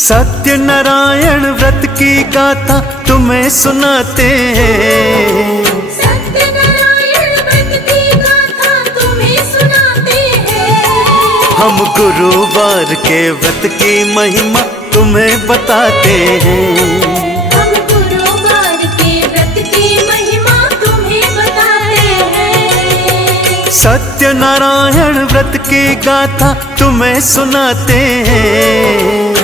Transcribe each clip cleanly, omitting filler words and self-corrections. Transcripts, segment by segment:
सत्य नारायण व्रत की गाथा तुम्हें सुनाते हैं। सत्य नारायण व्रत की गाथा तुम्हें सुनाते हैं। हम गुरुवार के व्रत की महिमा तुम्हें बताते हैं। हम गुरुवार के व्रत की महिमा तुम्हें बताते हैं। सत्य नारायण व्रत की गाथा तुम्हें सुनाते हैं।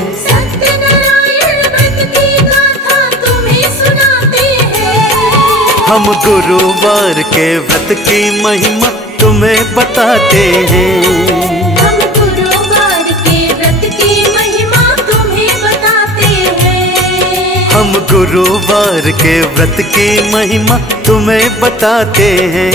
हम गुरुवार के व्रत की महिमा तुम्हें बताते हैं। हम गुरुवार के व्रत की महिमा तुम्हें बताते हैं। हम गुरुवार के व्रत की महिमा तुम्हें बताते हैं।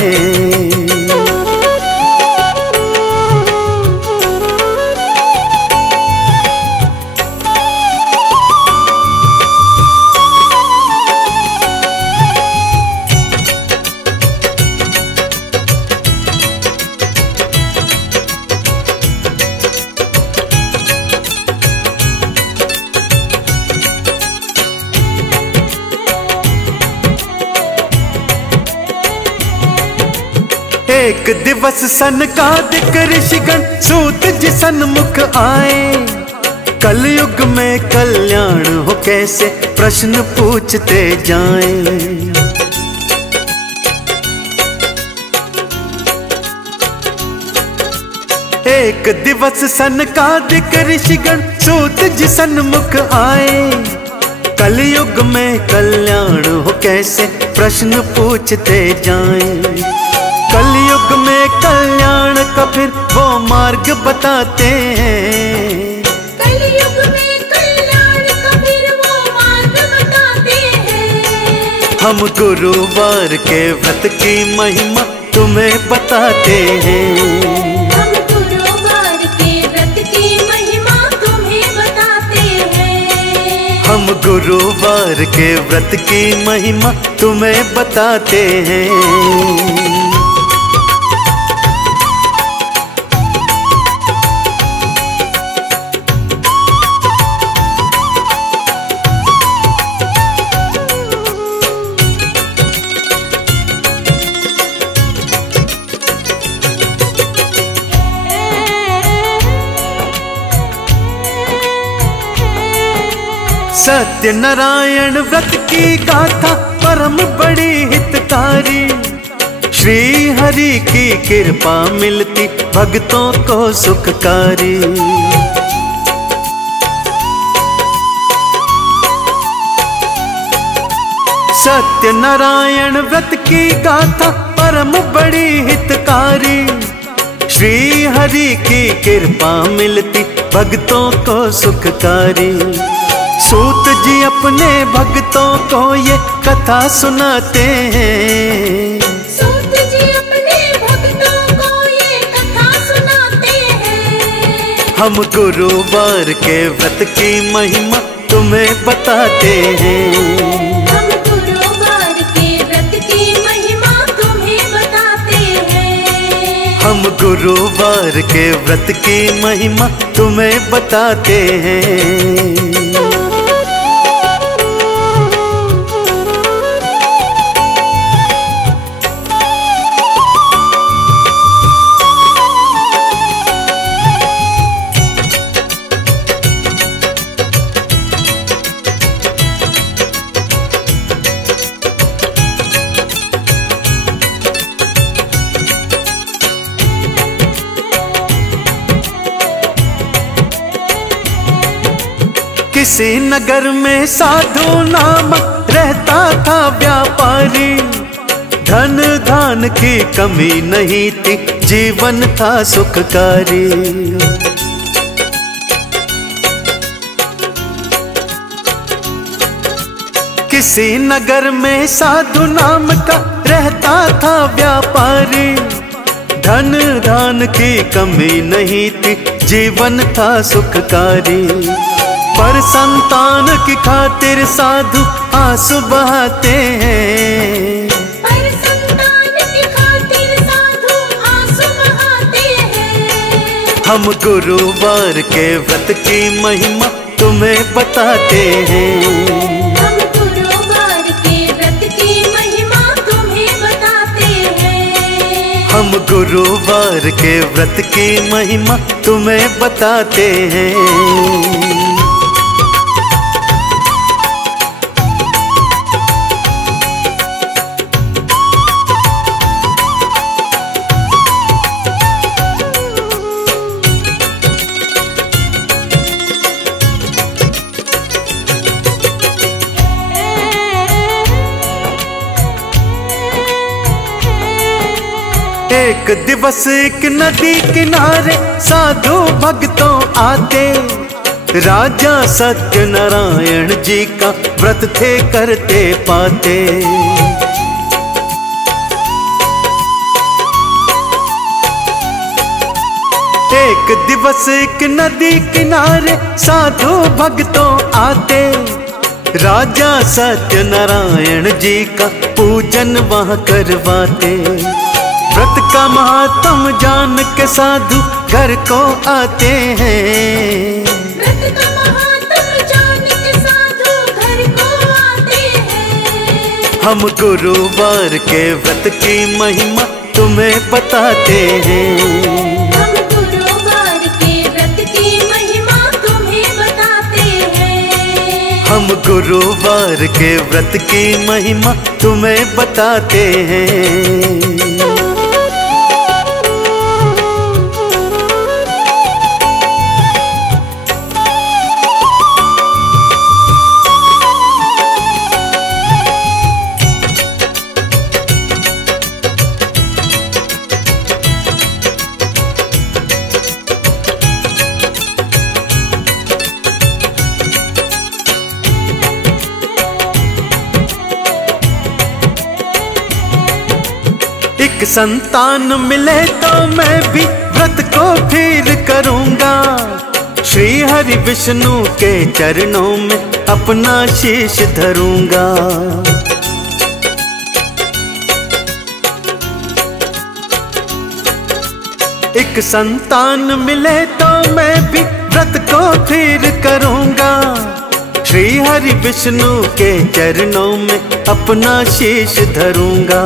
एक दिवस सनकादिक ऋषिगण सूत जी सन्मुख आए। कलयुग में कल्याण हो कैसे प्रश्न पूछते जाएं। एक दिवस सनकादिक ऋषिगण सूत जी सन्मुख आए। कलयुग में कल्याण हो कैसे प्रश्न पूछते जाएं। कलयुग में कल्याण का फिर वो मार्ग बताते हैं। कलयुग में कल्याण का फिर वो मार्ग बताते हैं। हम गुरुवार के व्रत की महिमा तुम्हें बताते हैं। हम गुरुवार के व्रत की महिमा तुम्हें बताते हैं। हम गुरुवार के व्रत की महिमा तुम्हें बताते हैं। सत्य नारायण व्रत की गाथा परम बड़ी हितकारी। श्री हरि की कृपा मिलती भक्तों को सुखकारी। सत्य नारायण व्रत की गाथा परम बड़ी हितकारी। श्री हरि की कृपा मिलती भक्तों को सुखकारी। सूत जी अपने भक्तों को ये कथा सुनाते हैं। सूत जी अपने भक्तों को ये कथा सुनाते हैं। हम गुरुवार के व्रत की महिमा तुम्हें बताते हैं। हम गुरुवार के व्रत की महिमा तुम्हें बताते हैं। हम गुरुवार के व्रत की महिमा तुम्हें बताते हैं। किसी नगर में साधु नामक रहता था व्यापारी। धन धान की कमी नहीं थी, जीवन था सुखकारी। किसी नगर में साधु नाम का रहता था व्यापारी। धन धान की कमी नहीं थी, जीवन था सुखकारी। पर संतान की खातिर साधु आंसू बहाते हैं। पर संतान की खातिर साधु आंसू बहाते हैं। हम गुरुवार के व्रत की महिमा तुम्हें बताते हैं। हम गुरुवार के व्रत की महिमा तुम्हें बताते हैं। हम गुरुवार के व्रत की महिमा तुम्हें बताते हैं। एक दिवस एक नदी किनारे साधु भक्तों आते, राजा सत्यनारायण जी का व्रत थे करते पाते। एक दिवस एक नदी किनारे साधु भक्तों आते, राजा सत्यनारायण जी का पूजन वहाँ करवाते। व्रत का महात्म जान के साधु घर को आते हैं। व्रत का महात्म जान के साधु घर को आते हैं। हम गुरुवार के व्रत की महिमा तुम्हें बताते हैं। हम गुरुवार के व्रत की महिमा तुम्हें बताते हैं। हम गुरुवार के व्रत की महिमा तुम्हें बताते हैं। एक संतान मिले तो मैं भी व्रत को फिर करूंगा, श्री हरि विष्णु के चरणों में अपना शीश धरूंगा। एक संतान मिले तो मैं भी व्रत को फिर करूंगा, श्री हरि विष्णु के चरणों में अपना शीश धरूंगा।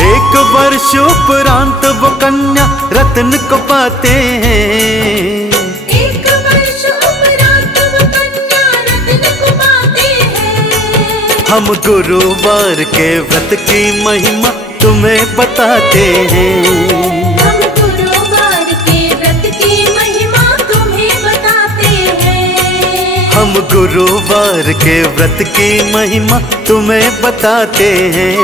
एक वर्ष उपरांत वो कन्या रत्न को पाते हैं। एक वर्ष उपरांत वो कन्या रत्न को पाते हैं। हम गुरुवार के व्रत की महिमा तुम्हें बताते हैं। हम गुरुवार के व्रत की महिमा तुम्हें बताते हैं। हम गुरुवार के व्रत की महिमा तुम्हें बताते हैं।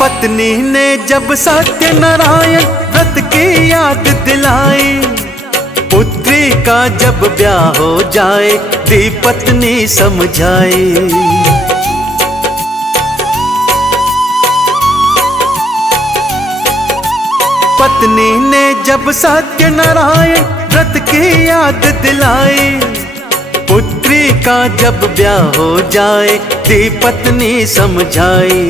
पत्नी ने जब सत्यनारायण व्रत की याद दिलाई, पुत्री का जब ब्याह हो जाए दी पत्नी समझाई। पत्नी ने जब सत्यनारायण व्रत की याद दिलाई, पुत्री का जब ब्याह हो जाए दी पत्नी समझाई।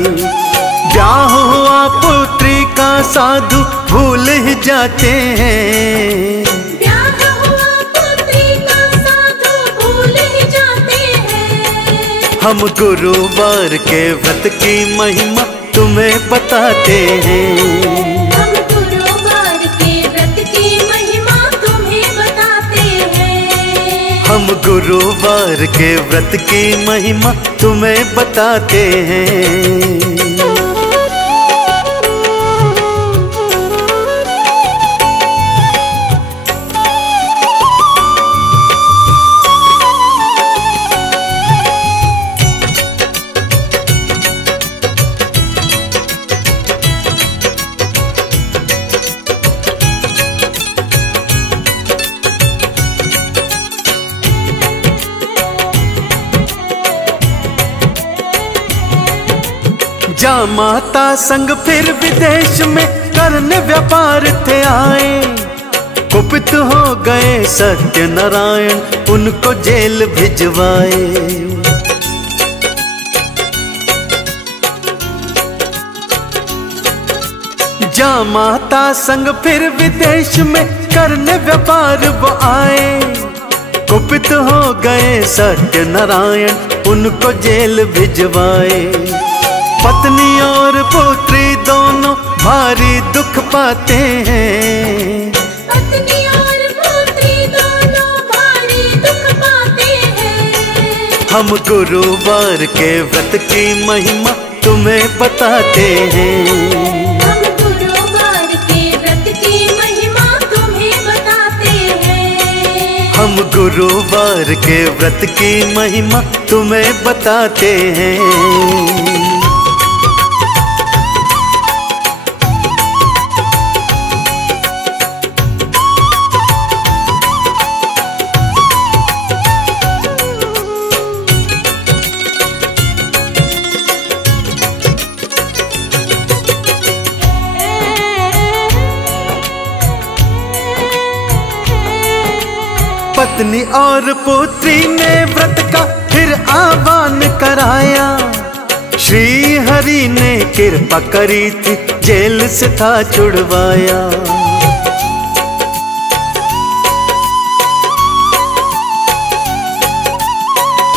ब्याह हुआ पुत्री का साधु भूल ही जाते हैं। ब्याह हुआ पुत्री का साधु भूल ही जाते हैं। हम गुरुवार के व्रत की महिमा तुम्हें बताते हैं। हम गुरुवार के व्रत की महिमा तुम्हें बताते हैं। हम गुरुवार के व्रत की महिमा तुम्हें बताते हैं। माता संग फिर विदेश में करने व्यापार थे आए। कुपित हो गए सत्यनारायण, उनको जेल भिजवाए। जा माता संग फिर विदेश में करने व्यापार वो आए। कुपित हो गए सत्यनारायण, उनको जेल भिजवाए। पत्नी और पुत्री दोनों भारी दुख पाते हैं। पत्नी और पुत्री दोनों भारी दुख पाते हैं। हम गुरुवार के व्रत की महिमा तुम्हें बताते हैं। हम गुरुवार के व्रत की महिमा तुम्हें बताते हैं। हम गुरुवार के व्रत की महिमा तुम्हें बताते हैं। पत्नी और पुत्री ने व्रत का फिर आह्वान कराया। श्री हरि ने कृपा करी थी, जेल से था छुड़वाया।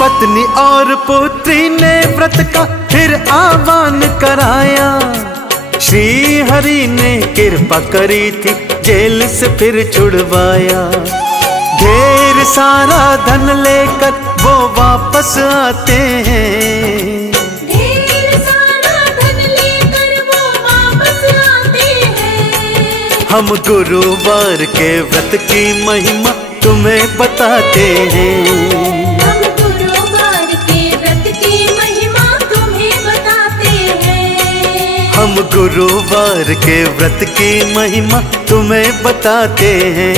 पत्नी और पुत्री ने व्रत का फिर आह्वान कराया। श्री हरि ने कृपा करी थी, जेल से फिर छुड़वाया। ढेर सारा धन लेकर वो वापस आते हैं। ढेर सारा धन लेकर वो वापस आते हैं। हम गुरुवार के व्रत की महिमा तुम्हें बताते हैं। हम गुरुवार के व्रत की महिमा तुम्हें बताते हैं। हम गुरुवार के व्रत की महिमा तुम्हें बताते हैं।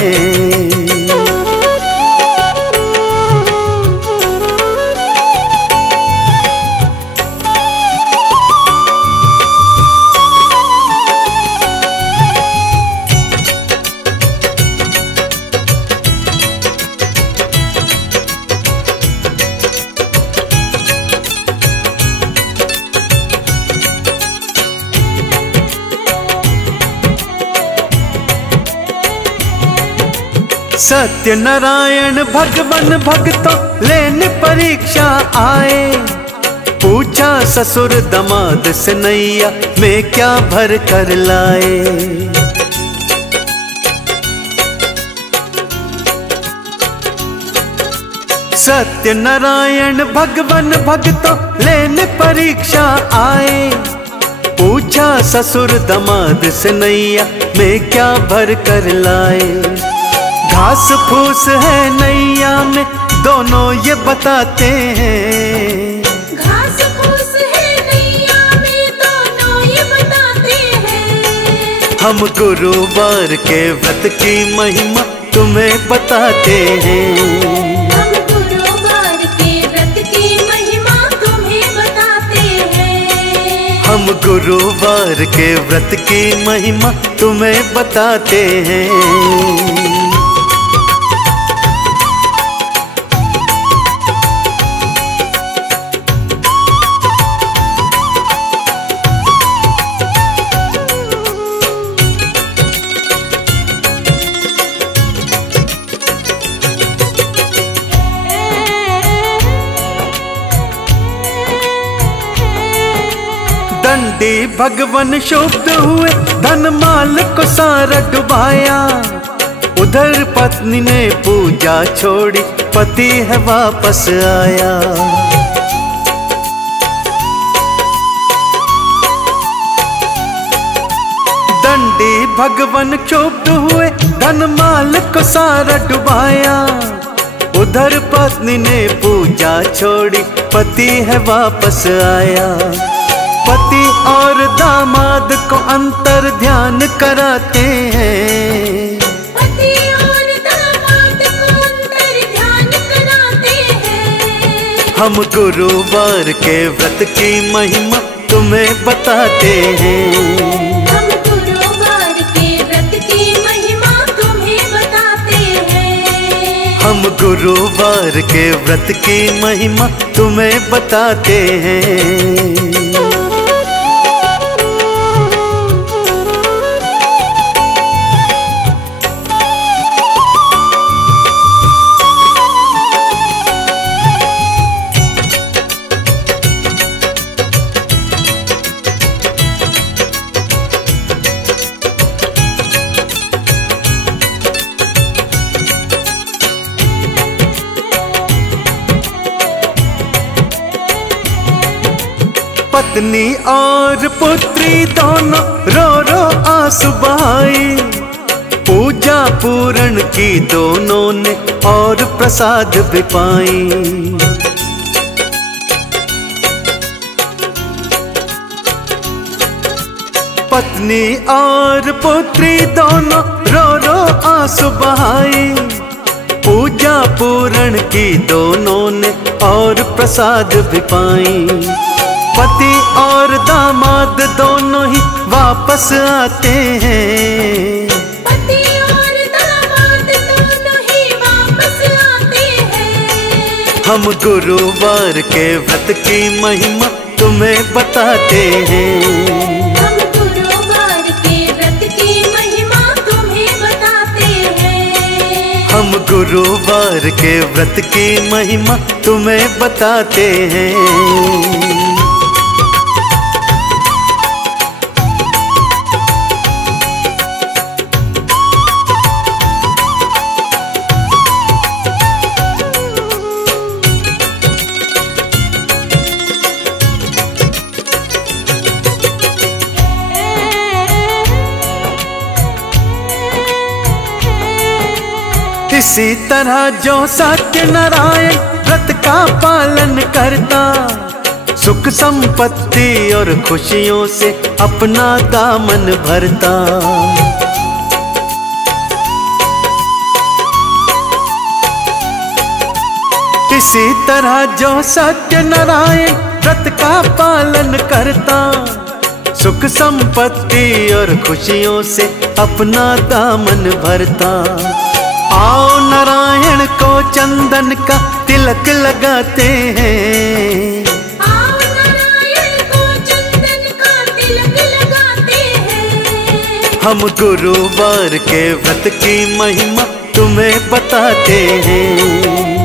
सत्यनारायण भगवान भक्तों लेने परीक्षा आए। पूछा ससुर दमाद से नैया में क्या भर कर लाए। सत्यनारायण भगवान भक्तों लेने परीक्षा आए। पूछा ससुर दमाद से नैया में क्या भर कर लाए। घास फूस है नैया में दोनों ये बताते हैं। घास फूस है नैया में दोनों ये बताते हैं। हम गुरुवार के व्रत की महिमा तुम्हें बताते हैं। हम गुरुवार के व्रत की महिमा तुम्हें बताते हैं। हम गुरुवार के व्रत की महिमा तुम्हें बताते हैं। दंडी भगवान क्षुब्ध हुए, धन माल को सारा डुबाया। उधर पत्नी ने पूजा छोड़ी, पति है वापस आया। दंडी भगवान क्षुब्ध हुए, धन माल को सारा डुबाया। उधर पत्नी ने पूजा छोड़ी, पति है वापस आया। पति और दामाद को अंतर ध्यान कराते हैं। पति और दामाद को अंतर ध्यान कराते हैं। हम गुरुवार के व्रत की महिमा तुम्हें बताते हैं। हम गुरुवार के व्रत की महिमा तुम्हें बताते हैं। हम गुरुवार के व्रत की महिमा तुम्हें बताते हैं। पत्नी और पुत्री दोनों रो रो आंसू बहाए, पूजा पूर्ण की दोनों ने और प्रसाद भी पाई। पत्नी और पुत्री दोनों रो रो आंसू बहाए, पूजा पूर्ण की दोनों ने और प्रसाद भी पाई। पति और दामाद दोनों ही वापस आते हैं। पति और दामाद दोनों ही वापस आते हैं। हम गुरुवार के व्रत की महिमा तुम्हें बताते हैं। हम गुरुवार के व्रत की महिमा तुम्हें बताते हैं। हम गुरुवार के व्रत की महिमा तुम्हें बताते हैं। इसी तरह जो सत्य नारायण व्रत का पालन करता, सुख संपत्ति और खुशियों से अपना दामन भरता। इसी तरह जो सत्य नारायण व्रत का पालन करता, सुख संपत्ति और खुशियों से अपना दामन भरता। आओ नारायण को चंदन का तिलक लगाते हैं। आओ नारायण को चंदन का तिलक लगाते हैं। हम गुरुवार के व्रत की महिमा तुम्हें बताते हैं।